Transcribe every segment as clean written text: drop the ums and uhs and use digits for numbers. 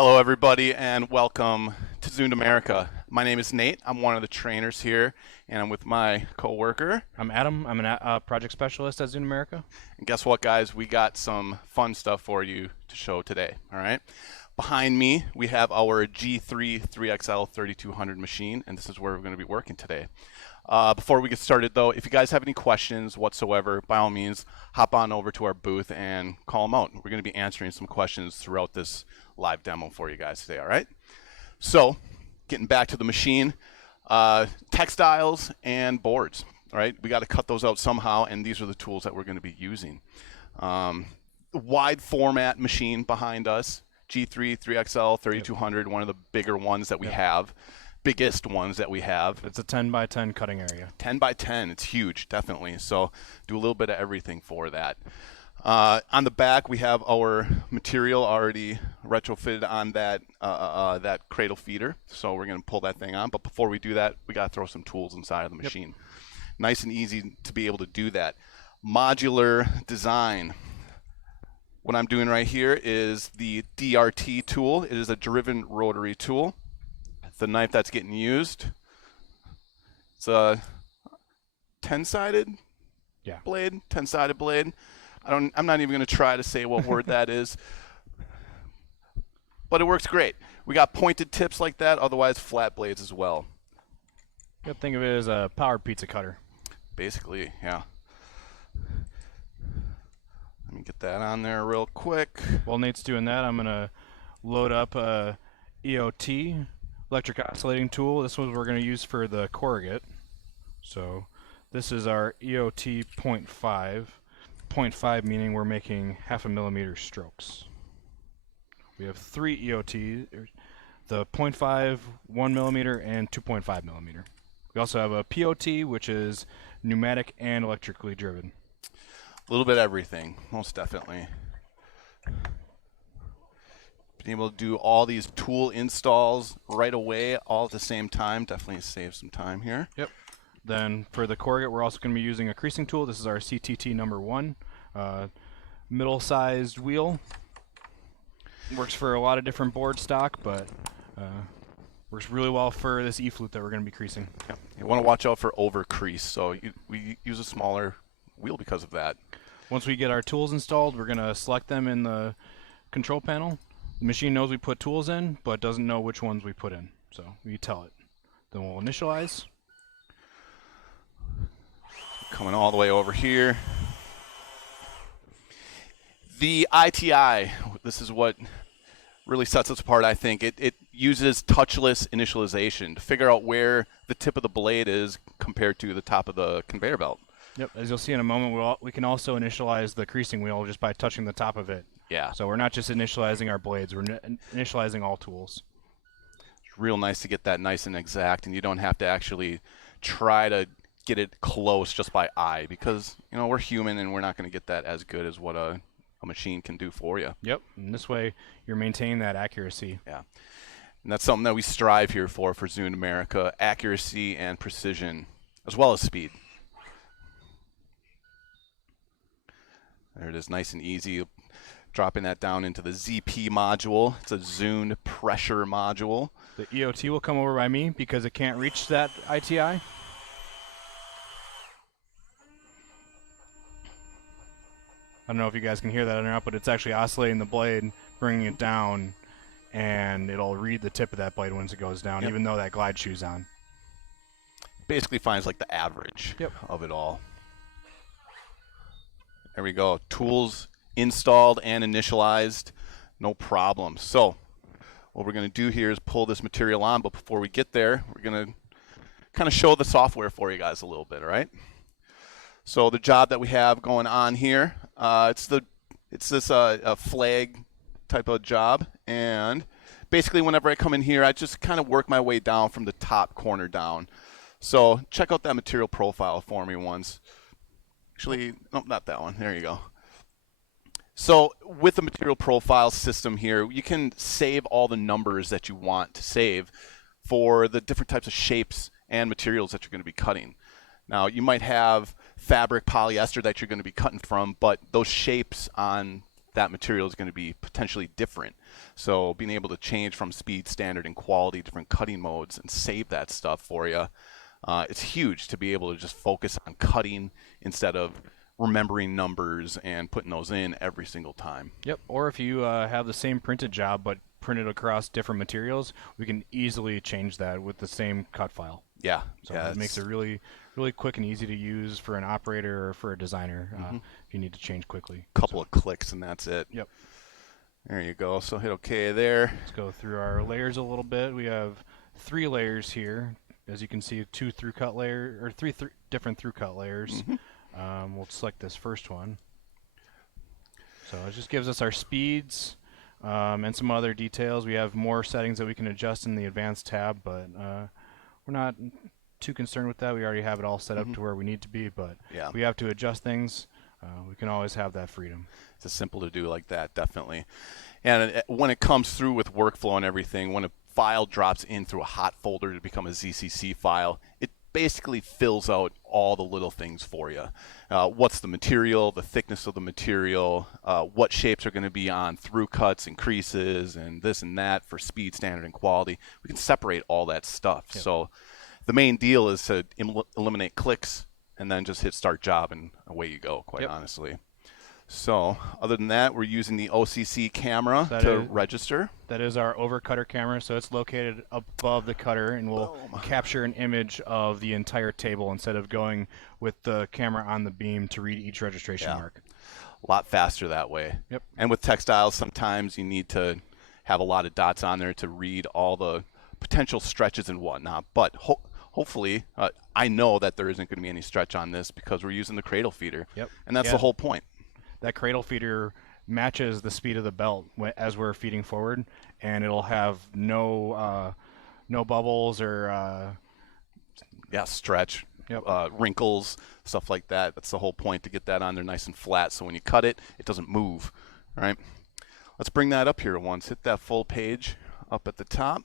Hello, everybody, and welcome to Zund America. My name is Nate. I'm one of the trainers here, and I'm with my coworker. I'm Adam. I'm a project specialist at Zund America. And guess what, guys? We got some fun stuff for you to show today. All right. Behind me, we have our G3 3XL 3200 machine, and this is where we're going to be working today. Before we get started, though, if you guys have any questions whatsoever, by all means, hop on over to our booth and call them out. We're going to be answering some questions throughout this live demo for you guys today, all right? So, getting back to the machine, textiles and boards, all right? We got to cut those out somehow, and these are the tools that we're going to be using. Wide format machine behind us, G3 3XL 3200, one of the bigger ones that we have. Biggest ones that we have. It's a 10 by 10 cutting area. 10 by 10, it's huge, definitely. So do a little bit of everything for that. On the back, we have our material already retrofitted on that that cradle feeder. So we're going to pull that thing on. But before we do that, we got to throw some tools inside of the machine. Nice and easy to be able to do that. Modular design. What I'm doing right here is the DRT tool. It is a driven rotary tool. The knife that's getting used, it's a 10-sided blade, 10-sided blade. I'm not even going to try to say what word that is, but it works great. We got pointed tips like that, otherwise flat blades as well. You gotta think of it as a powered pizza cutter. Basically, yeah. Let me get that on there real quick. While Nate's doing that, I'm gonna load up a EOT. Electric oscillating tool. This one we're going to use for the corrugate. So this is our EOT 0.5. 0.5 meaning we're making 0.5 millimeter strokes. We have 3 EOT, the 0.5, 1 millimeter, and 2.5 millimeter. We also have a POT, which is pneumatic and electrically driven. A little bit of everything, most definitely. Being able to do all these tool installs right away, all at the same time, definitely saves some time here. Yep. Then for the corrugate, we're also going to be using a creasing tool. This is our CTT number 1, middle-sized wheel. Works for a lot of different board stock, but works really well for this E-Flute that we're going to be creasing. Yep. You want to watch out for over crease, so we use a smaller wheel because of that. Once we get our tools installed, we're going to select them in the control panel. The machine knows we put tools in, but doesn't know which ones we put in. So we tell it. Then we'll initialize. Coming all the way over here. The ITI, this is what really sets us apart, I think. It uses touchless initialization to figure out where the tip of the blade is compared to the top of the conveyor belt. Yep, as you'll see in a moment, we can also initialize the creasing wheel just by touching the top of it. Yeah. So we're not just initializing our blades, we're initializing all tools. It's real nice to get that nice and exact, and you don't have to actually try to get it close just by eye, because we're human and we're not going to get that as good as what a machine can do for you. Yep, and this way you're maintaining that accuracy. Yeah, and that's something that we strive here for Zund America, accuracy and precision, as well as speed. There it is, nice and easy. Dropping that down into the ZP module. It's a Zund pressure module. The EOT will come over by me because it can't reach that ITI. I don't know if you guys can hear that or not, but it's actually oscillating the blade, bringing it down, and it'll read the tip of that blade once it goes down, even though that glide shoe's on. Basically finds like the average of it all. There we go. Tools installed and initialized, no problem. So what we're going to do here is pull this material on, but before we get there, we're going to kind of show the software for you guys a little bit, all right? So the job that we have going on here, it's this a flag type of job, and basically whenever I come in here, I just kind of work my way down from the top corner down. So check out that material profile for me once. Actually, no, not that one. There you go. So with the material profile system here, you can save all the numbers that you want to save for the different types of shapes and materials that you're going to be cutting. Now, you might have fabric polyester that you're going to be cutting from, but those shapes on that material is going to be potentially different. So being able to change from speed, standard, and quality, different cutting modes, and save that stuff for you, it's huge to be able to just focus on cutting instead of remembering numbers and putting those in every single time. Yep. Or if you have the same printed job but printed across different materials, we can easily change that with the same cut file. Yeah. So yeah, it makes it really, really quick and easy to use for an operator or for a designer if you need to change quickly. Couple of clicks and that's it. Yep. There you go. So hit OK there. Let's go through our layers a little bit. We have 3 layers here. As you can see, 2 through-cut layers, or 3 different through-cut layers. We'll select this first one. So it just gives us our speeds and some other details. We have more settings that we can adjust in the advanced tab, but we're not too concerned with that. We already have it all set up to where we need to be, but Yeah. if we have to adjust things, we can always have that freedom. It's as simple to do like that, definitely. And when it comes through with workflow and everything, when a file drops in through a hot folder to become a ZCC file, it basically fills out all the little things for you. What's the material, the thickness of the material, what shapes are going to be on through cuts and creases and this and that for speed, standard, and quality. We can separate all that stuff. Yep. So the main deal is to eliminate clicks and then just hit start job and away you go, quite honestly. So other than that, we're using the OCC camera to register. That is our overcutter camera, so it's located above the cutter and will capture an image of the entire table instead of going with the camera on the beam to read each registration mark. A lot faster that way. Yep. And with textiles, sometimes you need to have a lot of dots on there to read all the potential stretches and whatnot. But hopefully, I know that there isn't going to be any stretch on this because we're using the cradle feeder. Yep. And that's the whole point. That cradle feeder matches the speed of the belt as we're feeding forward, and it'll have no bubbles or stretch, wrinkles, stuff like that. That's the whole point, to get that on there nice and flat, so when you cut it, it doesn't move. All right, let's bring that up here once. Hit that full page up at the top.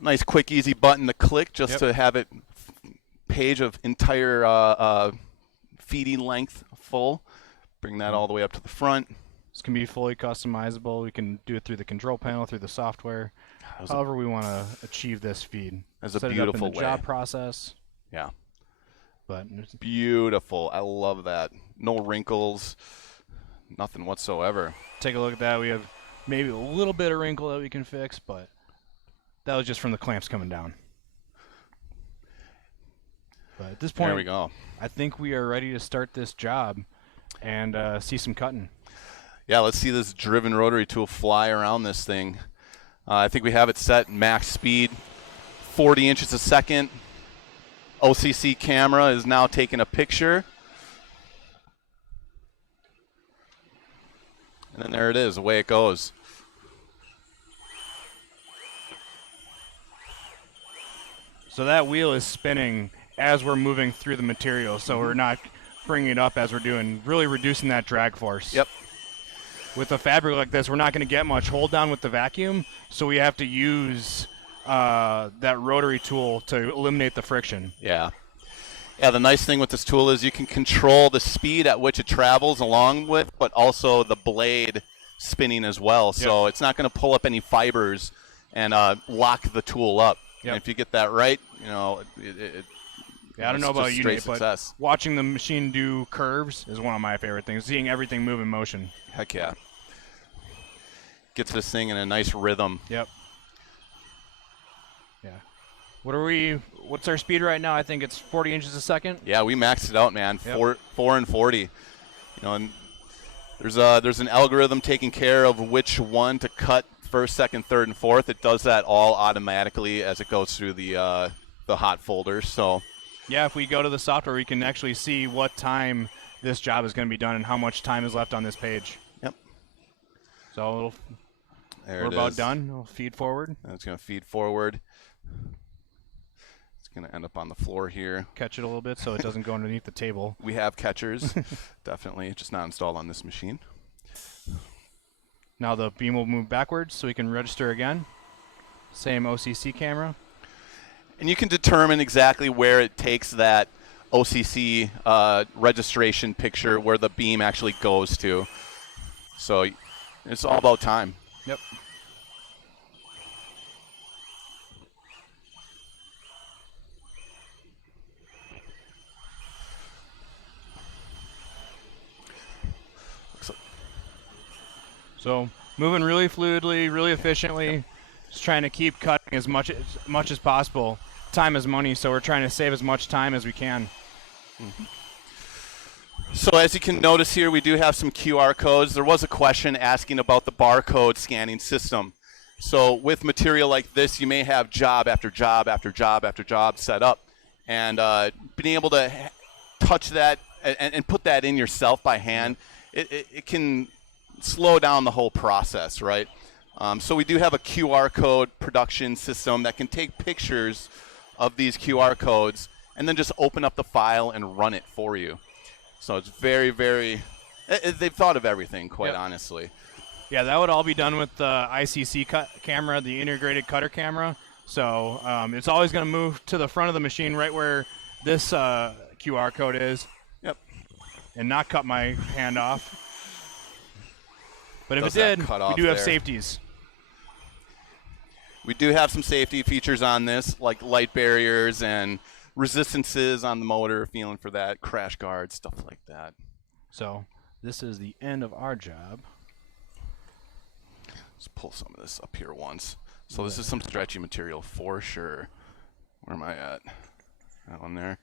Nice, quick, easy button to click just to have it page of entire feeding length full. Bring that all the way up to the front. This can be fully customizable. We can do it through the control panel, through the software, however we want to achieve this feed. That's a Set beautiful it up in the way. job process. Yeah. But beautiful. I love that. No wrinkles, nothing whatsoever. Take a look at that. We have maybe a little bit of wrinkle that we can fix, but that was just from the clamps coming down. But at this point, there we go. I think we are ready to start this job and see some cutting. Yeah, let's see this driven rotary tool fly around this thing. I think we have it set max speed, 40 inches a second. OCC camera is now taking a picture. And then there it is, away it goes. So that wheel is spinning as we're moving through the material, so we're not bringing it up as we're doing, really reducing that drag force. Yep. With a fabric like this, we're not going to get much hold down with the vacuum, so we have to use that rotary tool to eliminate the friction. Yeah. Yeah, the nice thing with this tool is you can control the speed at which it travels along with, but also the blade spinning as well. So it's not going to pull up any fibers and lock the tool up. And if you get that right, you know, I don't know about you, Nate, success. But watching the machine do curves is one of my favorite things. Seeing everything move in motion. Heck yeah. Gets this thing in a nice rhythm. Yep. Yeah. What's our speed right now? I think it's 40 inches a second. Yeah, we maxed it out, man. 4 and 40. You know, and there's an algorithm taking care of which one to cut first, second, third, and fourth. It does that all automatically as it goes through the hot folders. So yeah, if we go to the software, we can actually see what time this job is going to be done and how much time is left on this page. Yep. So we're about done. We'll feed forward. And it's going to feed forward. It's going to end up on the floor here. Catch it a little bit so it doesn't go underneath the table. We have catchers, definitely, just not installed on this machine. Now the beam will move backwards so we can register again. Same OCC camera. And you can determine exactly where it takes that OCC registration picture where the beam actually goes to. So it's all about time. Yep. So moving really fluidly, really efficiently, just trying to keep cutting as much as possible. Time is money, so we're trying to save as much time as we can. So as you can notice here, we do have some QR codes. There was a question asking about the barcode scanning system. So with material like this, you may have job after job after job after job set up, and being able to touch that and put that in yourself by hand, it can slow down the whole process, right? So we do have a QR code production system that can take pictures of these QR codes and then just open up the file and run it for you. So it's very, very, they've thought of everything, quite honestly. Yeah, that would all be done with the ICC camera, the integrated cutter camera. So it's always going to move to the front of the machine right where this QR code is. Yep. And not cut my hand off. But if Does it did, that cut we off do have there. safeties. We do have some safety features on this, like light barriers and resistances on the motor, feeling for that, crash guards, stuff like that. So this is the end of our job. Let's pull some of this up here once. So this is some stretchy material for sure. Where am I at? That one there.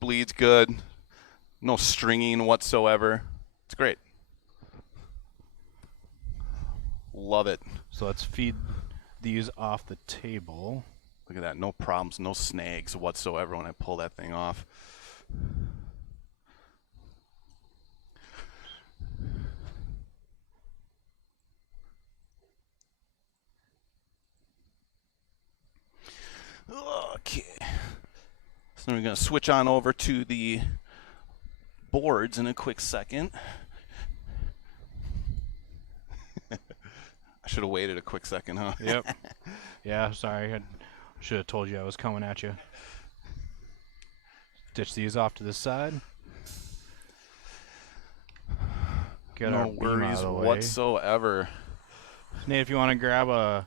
Bleeds good. No stringing whatsoever. It's great. Love it. So let's feed these off the table. Look at that. No problems, no snags whatsoever when I pull that thing off. Okay. So we're going to switch on over to the boards in a quick second. I should have waited a quick second, huh? Yep. Yeah, sorry. I should have told you I was coming at you. Ditch these off to the side. Get our No beam out worries of the way. whatsoever. Nate, if you want to grab a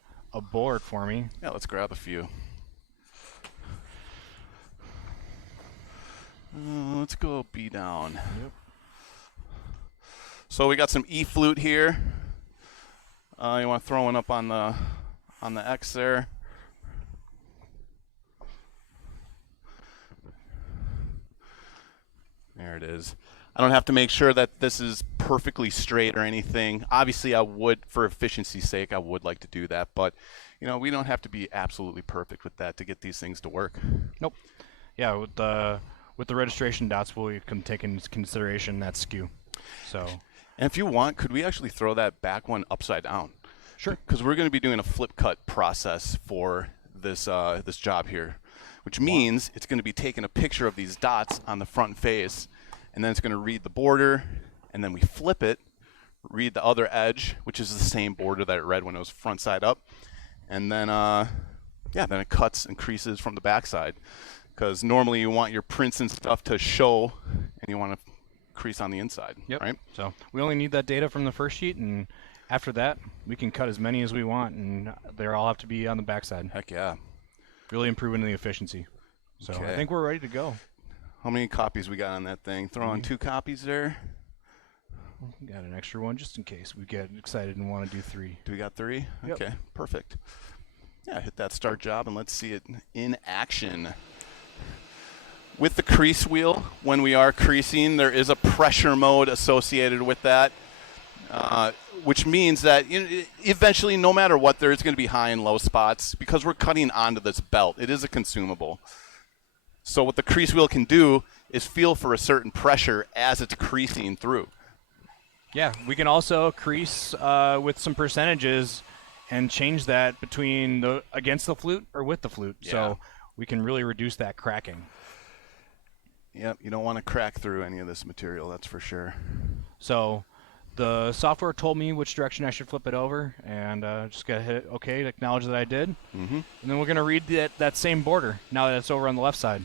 board for me. Yeah, let's grab a few. Let's go B down. Yep. So we got some E-Flute here. You want to throw one up on the X there. There it is. I don't have to make sure that this is perfectly straight or anything. Obviously, I would, for efficiency's sake, I would like to do that. But, you know, we don't have to be absolutely perfect with that to get these things to work. Nope. Yeah, with the registration dots, we can take into consideration that skew. So. And if you want, could we actually throw that back one upside down? Sure. Because we're going to be doing a flip cut process for this this job here, which means it's going to be taking a picture of these dots on the front face, and then it's going to read the border, and then we flip it, read the other edge, which is the same border that it read when it was front side up, and then then it cuts and creases from the back side. Because normally you want your prints and stuff to show, and you want to crease on the inside, Yep. right? So we only need that data from the first sheet, and after that, we can cut as many as we want, and they all have to be on the backside. Heck yeah. Really improving the efficiency. So Okay. I think we're ready to go. How many copies we got on that thing? Throw on 2 copies there. Got an extra one just in case we get excited and want to do 3. Do we got 3? Yep. Okay, perfect. Yeah, hit that start job and let's see it in action. With the crease wheel, when we are creasing, there is a pressure mode associated with that, which means that eventually, no matter what, there is going to be high and low spots because we're cutting onto this belt. It is a consumable. So what the crease wheel can do is feel for a certain pressure as it's creasing through. Yeah, we can also crease with some percentages and change that between against the flute or with the flute. Yeah. So we can really reduce that cracking. Yep, you don't want to crack through any of this material, that's for sure. So The software told me which direction I should flip it over, and just gotta hit OK to acknowledge that I did. And then we're gonna read that same border now that it's over on the left side.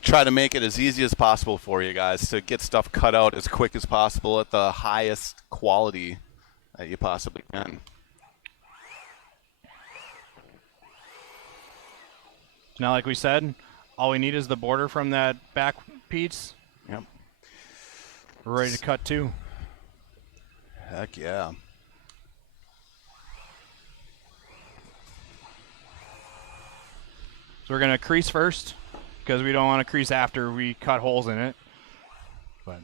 Try to make it as easy as possible for you guys to get stuff cut out as quick as possible at the highest quality that you possibly can. Now, like we said, all we need is the border from that back piece. Yep. We're ready to cut too. Heck yeah. So we're gonna crease first because we don't want to crease after we cut holes in it. But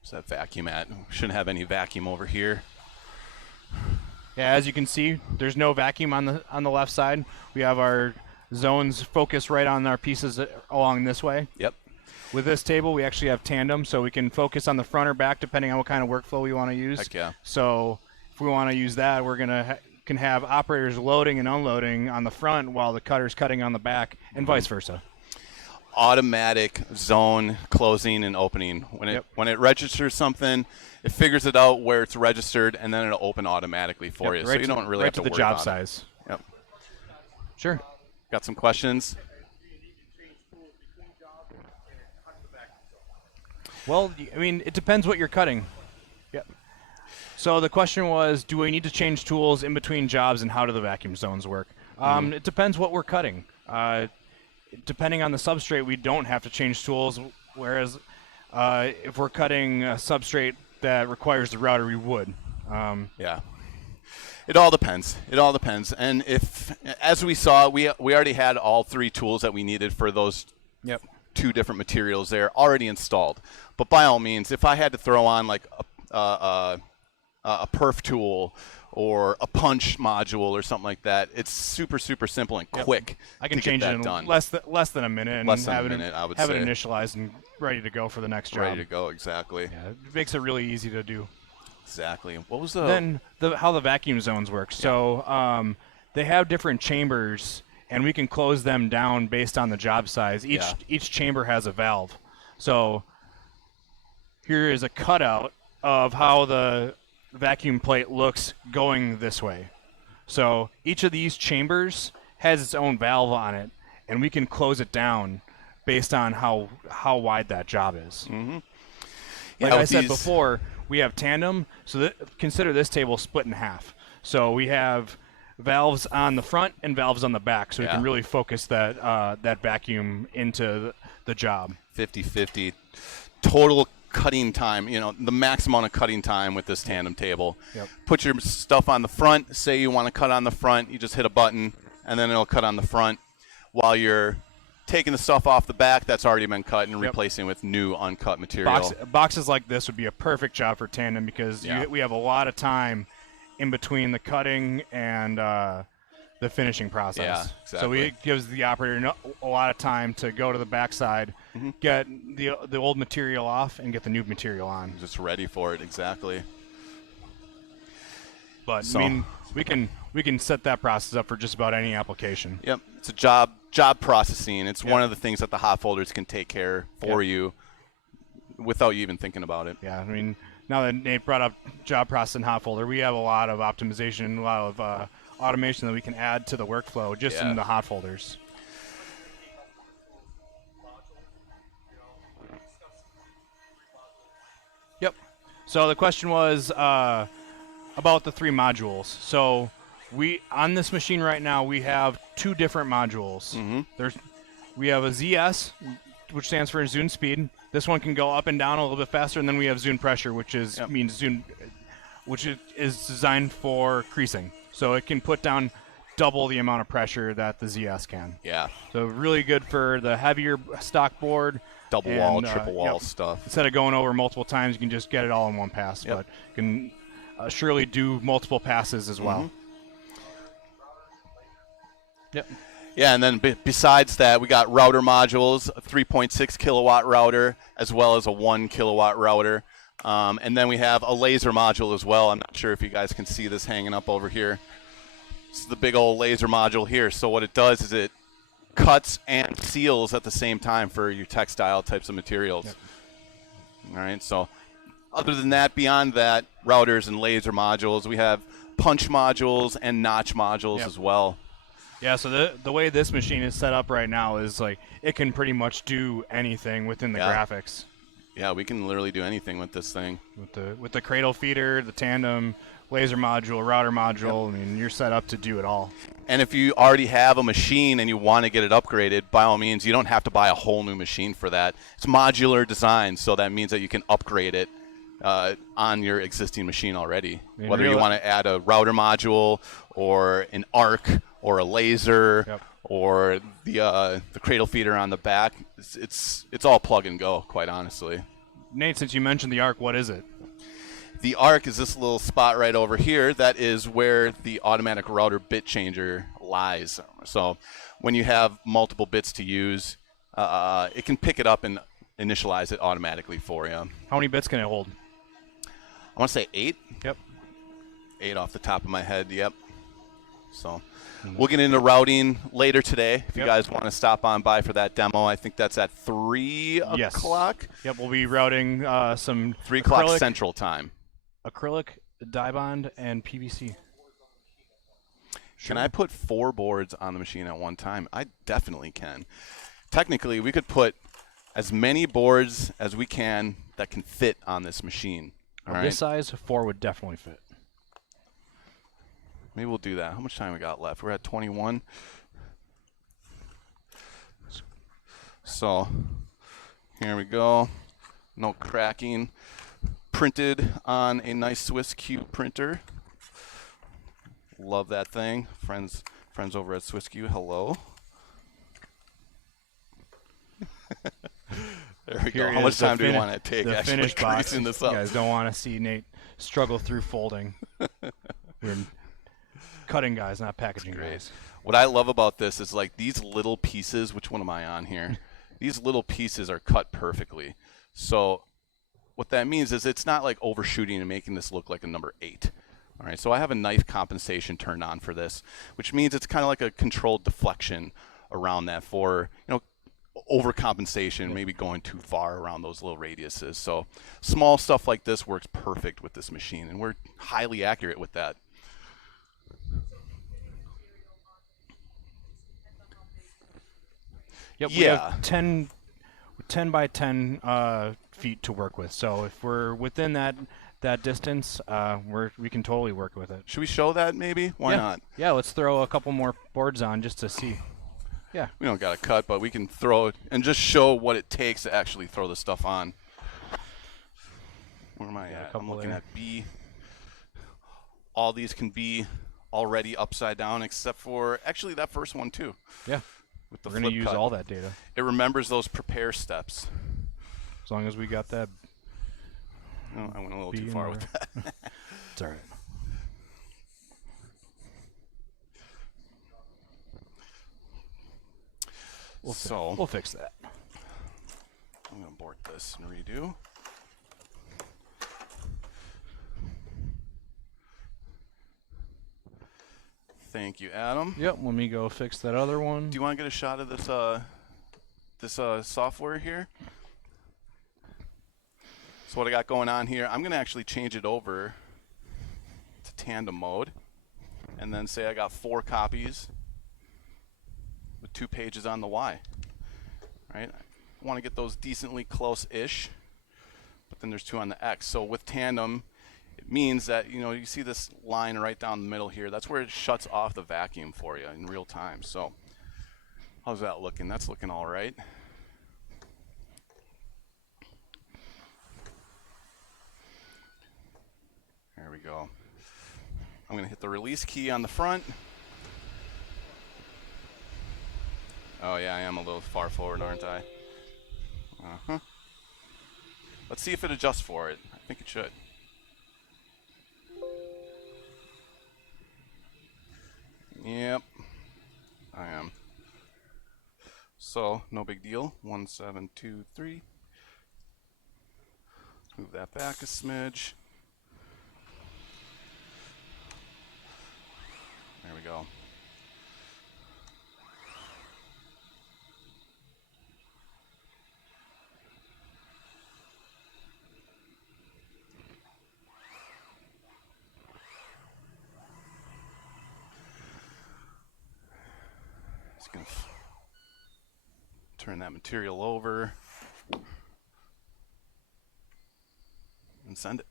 where's that vacuum at? Shouldn't have any vacuum over here. yeah, as you can see, there's no vacuum on the left side. We have our zones focused right on our pieces along this way. Yep. With this table, we actually have tandem, so we can focus on the front or back depending on what kind of workflow we want to use. Heck yeah. So if we want to use that, we're gonna can have operators loading and unloading on the front while the cutter's cutting on the back, and vice versa. Automatic zone closing and opening. When it registers something, it figures it out where it's registered, and then it'll open automatically for you. Right so you don't really have to the worry job about size. it. Yep. Sure. Got some questions? Well, I mean, it depends what you're cutting. Yep. So the question was, do we need to change tools in between jobs, and how do the vacuum zones work? It depends what we're cutting. Depending on the substrate, we don't have to change tools, whereas if we're cutting a substrate that requires the router, we would. Yeah. It all depends. It all depends. And if, as we saw, we already had all three tools that we needed for those two different materials there already installed. But by all means, if I had to throw on like a perf tool or a punch module or something like that, it's super simple and quick. I can to change get it that in done. less than a minute and Less than have a minute, I would have say. it initialized and ready to go for the next job. Ready to go, exactly. Yeah, it makes it really easy to do. Exactly. What was the... Then how the vacuum zones work. So they have different chambers, and we can close them down based on the job size. Each chamber has a valve. So here is a cutout of how the vacuum plate looks going this way. So each of these chambers has its own valve on it, and we can close it down based on how wide that job is. Like I said before, we have tandem, so consider this table split in half. So we have valves on the front and valves on the back, so we can really focus that vacuum into the job. 50-50 total cutting time, the max amount of cutting time with this tandem table. Put your stuff on the front. Say you want to cut on the front, you just hit a button and then it'll cut on the front while you're taking the stuff off the back that's already been cut and replacing with new uncut material. Boxes like this would be a perfect job for tandem because we have a lot of time in between the cutting and the finishing process. Yeah, exactly. So it gives the operator a lot of time to go to the backside, get the old material off, and get the new material on. Just ready for it, exactly. But I mean, we can set that process up for just about any application. Yep, it's a job processing. It's one of the things that the hot folders can take care for you without you even thinking about it. Yeah, I mean, now that Nate brought up job processing hot folder, we have a lot of optimization, a lot of automation that we can add to the workflow just in the hot folders. Yep. So the question was about the three modules. So on this machine right now, we have two different modules. We have a ZS, which stands for Zund speed. This one can go up and down a little bit faster, and then we have Zund pressure, which means Zund, which is designed for creasing. So it can put down double the amount of pressure that the ZS can. Yeah. So really good for the heavier stock board. Double wall, triple wall stuff. Instead of going over multiple times, you can just get it all in one pass. But you can surely do multiple passes as well. Yep. Yeah, and then besides that, we got router modules, a 3.6 kilowatt router, as well as a 1 kilowatt router. And then we have a laser module as well. I'm not sure if you guys can see this hanging up over here. This is the big old laser module here. So what it does is it cuts and seals at the same time for your textile types of materials. All right, so Other than that, beyond that, routers and laser modules, we have punch modules and notch modules Yep. as well. Yeah, so the way this machine is set up right now is like it can pretty much do anything within the Yeah. graphics. Yeah, we can literally do anything with this thing. With the cradle feeder, the tandem, laser module, router module, I mean, you're set up to do it all. And if you already have a machine and you want to get it upgraded, by all means, you don't have to buy a whole new machine for that. It's modular design, so that means that you can upgrade it on your existing machine already. Whether you want to add a router module or an arc or a laser or the cradle feeder on the back, it's all plug and go, quite honestly. Nate, since you mentioned the arc, what is it? The arc is this little spot right over here. That is where the automatic router bit changer lies. So when you have multiple bits to use, it can pick it up and initialize it automatically for you. How many bits can it hold? I want to say 8. Yep. 8 off the top of my head, yep. So we'll get into routing later today. If you guys want to stop on by for that demo, I think that's at 3 o'clock. Yep, we'll be routing some 3 o'clock acrylic, Central Time. Acrylic, die bond, and PVC. Can I put 4 boards on the machine at one time? I definitely can. Technically, we could put as many boards as we can that can fit on this machine. All right? This size, 4 would definitely fit. Maybe we'll do that. How much time we got left? We're at 21. So here we go. No cracking. Printed on a nice Swiss Q printer. Love that thing. Friends over at Swiss Q, hello. There we go. How much time do we want to take actually creasing this up? You guys don't want to see Nate struggle through folding. We're cutting guys, not packaging guys. What I love about this is like these little pieces. Which one am I on here? These little pieces are cut perfectly. So what that means is it's not like overshooting and making this look like a number 8. All right, so I have a knife compensation turned on for this, which means it's kind of like a controlled deflection around that for, overcompensation, maybe going too far around those little radiuses. So small stuff like this works perfect with this machine, and we're highly accurate with that. Yep, we have 10 by 10 feet to work with. So if we're within that distance, we can totally work with it. Should we show that maybe? Why not? Yeah, let's throw a couple more boards on just to see. Yeah. We don't got to cut, but we can throw it and just show what it takes to actually throw the stuff on. Where am I at? I'm looking at B. All these can be already upside down except for actually that first one too. Yeah. We're going to use all that data. It remembers those prepare steps. As long as we got that. Oh, I went a little too far with that. It's all right. We'll fix that. I'm going to abort this and redo. Thank you, Adam. Yep, let me go fix that other one. Do you want to get a shot of this software here? So what I got going on here, I'm going to actually change it over to tandem mode, and then say I got 4 copies with 2 pages on the Y. Right? I want to get those decently close-ish, but then there's 2 on the X. So with tandem, it means that, you see this line right down the middle here. That's where it shuts off the vacuum for you in real time. So how's that looking? That's looking all right. There we go. I'm going to hit the release key on the front. Oh yeah, I am a little far forward, aren't I? Uh-huh. Let's see if it adjusts for it. I think it should. Yep, I am. So, no big deal. 1, 7, 2, 3. Move that back a smidge. There we go. and turn that material over and send it.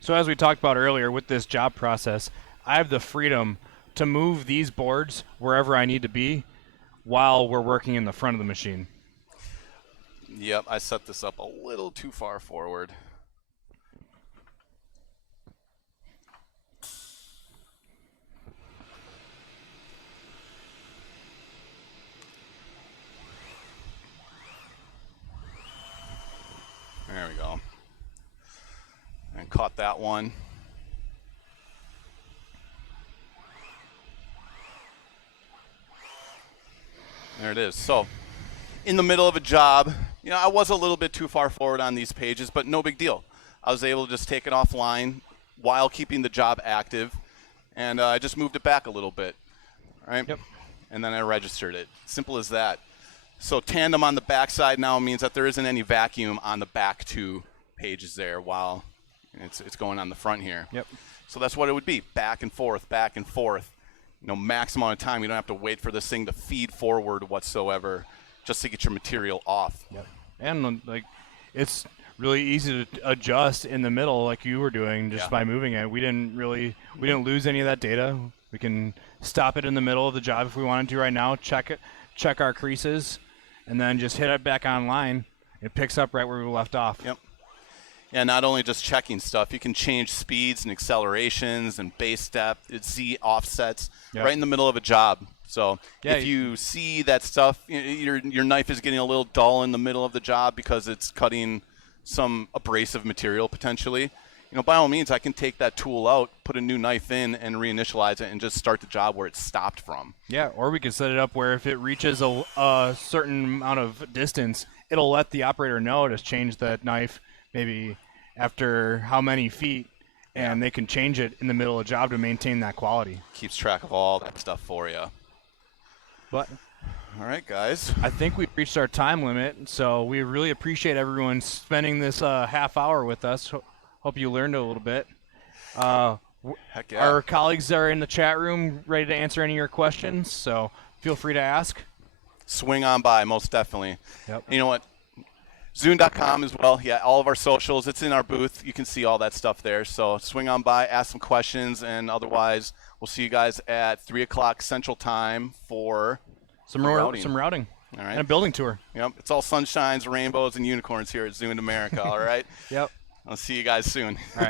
So as we talked about earlier with this job process, I have the freedom to move these boards wherever I need to be while we're working in the front of the machine. Yep, I set this up a little too far forward. There we go. And caught that one. There it is. So, in the middle of a job, you know, I was a little bit too far forward on these pages, but no big deal. I was able to just take it offline while keeping the job active, and I just moved it back a little bit, right? Yep. And then I registered it. Simple as that. So tandem on the back side now means that there isn't any vacuum on the back two pages there while it's going on the front here. Yep. So that's what it would be, back and forth, back and forth. You know, max amount of time. You don't have to wait for this thing to feed forward whatsoever just to get your material off. Yep. And like, it's really easy to adjust in the middle like you were doing just by moving it. We didn't lose any of that data. We can stop it in the middle of the job if we wanted to right now, check our creases, and then just hit it back online. It picks up right where we left off. Yep. And not only just checking stuff, you can change speeds and accelerations and base depth, Z offsets right in the middle of a job. So if you see that stuff, your knife is getting a little dull in the middle of the job because it's cutting some abrasive material potentially, you know, by all means, I can take that tool out, put a new knife in, and reinitialize it and just start the job where it stopped from. Yeah, or we could set it up where if it reaches a certain amount of distance, it'll let the operator know to change that knife maybe after how many feet, and they can change it in the middle of the job to maintain that quality. Keeps track of all that stuff for you. But all right, guys. I think we've reached our time limit, so we really appreciate everyone spending this half hour with us. Hope you learned a little bit. Heck yeah. Our colleagues are in the chat room ready to answer any of your questions, so feel free to ask. Swing on by, most definitely. Yep. You know what? Zund.com as well. Yeah, all of our socials. It's in our booth. You can see all that stuff there. So swing on by, ask some questions, and otherwise we'll see you guys at 3 o'clock Central Time for some routing. All right. And a building tour. Yep. It's all sunshines, rainbows, and unicorns here at Zund America. All right. Yep. I'll see you guys soon. All right.